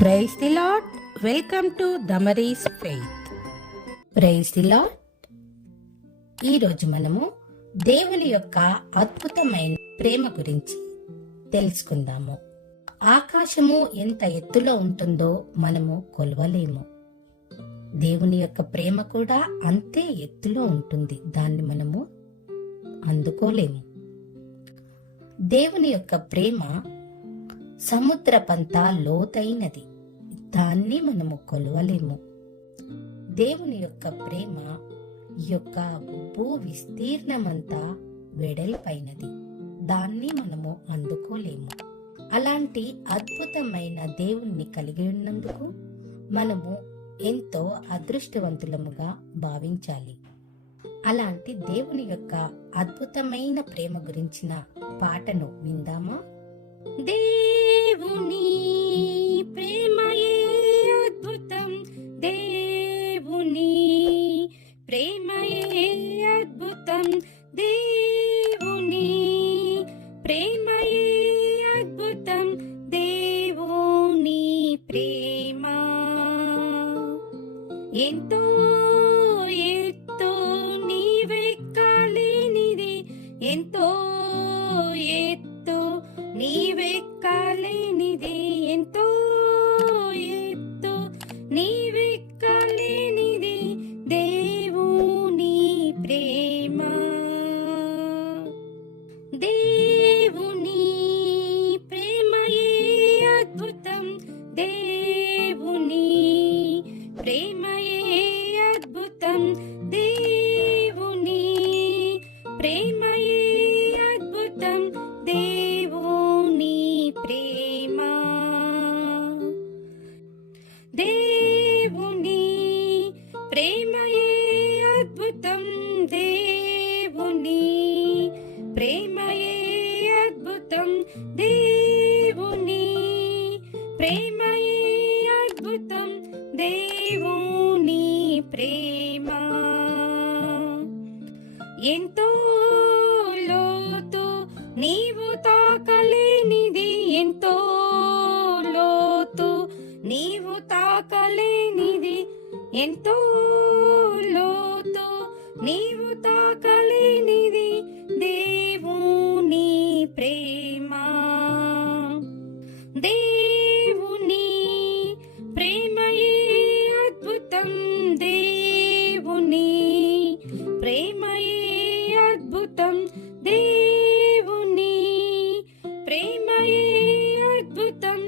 Praise the Lord. Welcome to Damaris faith. Praise the Lord. ఈరోజు మనము దేవుని యొక్క అద్భుతమైన ప్రేమ గురించి తెలుసుకుందాము. ఆకాశము ఎంత ఎత్తులో ఉంటుందో మనము కొలవలేము. దేవుని యొక్క ప్రేమ కూడా అంతే ఎత్తులో ఉంటుంది. దాన్ని మనము అందుకోలేము. దేవుని యొక్క ప్రేమ సముద్రపంత లోతైనది. దాన్ని మనము కొలవలేము. దేవుని యొక్క ప్రేమ యొక్క భూ విస్తీర్ణమంతా వెడల్పైనది. దాన్ని మనము అందుకోలేము. అలాంటి అద్భుతమైన దేవుణ్ణి కలిగి ఉన్నందుకు మనము ఎంతో అదృష్టవంతులముగా భావించాలి. అలాంటి దేవుని యొక్క అద్భుతమైన ప్రేమ గురించిన పాటను విందామా? దేవుని ప్రేమయే అద్భుతం, దేవుని ప్రేమయే అద్భుతం, దేవుని ప్రేమయే అద్భుతం, దేవుని ప్రేమ ఎంతో ఎత్తు నీవెక్కలేనిది, ఎంతో ఎత్తు నీవెక్కలేనిది, ఎంతో ఎత్తు నీవెక్కలేనిది దేవుని ప్రేమ. దేవుని ప్రేమయే అద్భుతం, దేవుని ప్రేమయే అద్భుతం, దేవుని ప్రేమయే అద్భుతం, దేవుని ప్రేమ. దేవుని ప్రేమయే అద్భుతం, దేవుని ప్రేమయే అద్భుతం, దేవుని ప్రేమయే అద్భుతం, దేవుని ప్రేమ ఎంతో లోతు నీవు తాకలేనిది, ఎంతో లోతు నీవు తాకలేనిది, ఎంతో లోతు నీవు తాకలేనిది దేవుని ప్రేమ. దేవుని ప్రేమయే అద్భుతం, దేవుని ప్రేమయే అద్భుతం, దేవుని ప్రేమయే అద్భుతం,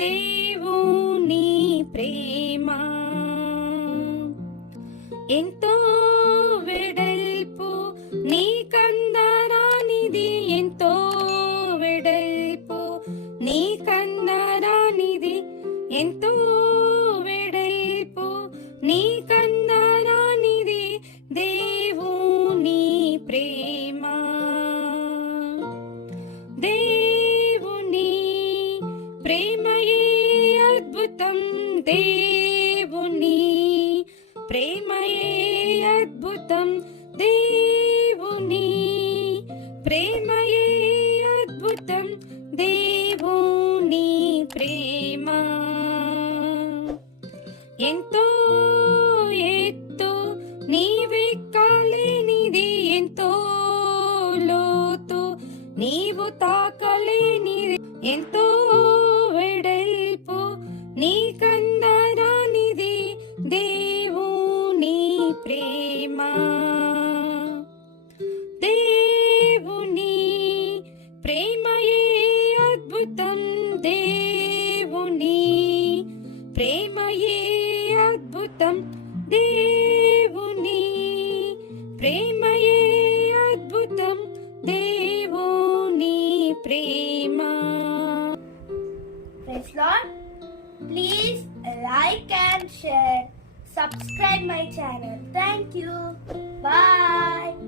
దేవుని ప్రేమ ఎంతో వెడల్పు నీకన్నరానిది, ఎంతో వెడల్పు నీకన్నరానిది, ఎంతో వెడల్పు నీకన్నరానిది దేవుని ప్రేమ. దేవుని ప్రేమయే అద్భుతం, దేవుని ప్రేమయే అద్భుతం, దేవుని ప్రేమయే అద్భుతం, దేవుని ప్రేమ ఎంతో ఎత్తు నీవెక్కలేనిది, ఎంతో లోతు నీవు తాకలేనిది, ఎంతో వెడల్పు నీకన్నరానిది దేవుని ప్రేమ. దేవుని ప్రేమయే అద్భుతం, దేవుని ప్రేమయే అద్భుతం, దేవుని ప్రేమయే అద్భుతం, దేవుని ప్రేమ. Praise Lord. Please like and share. Subscribe my channel. Thank you. Bye.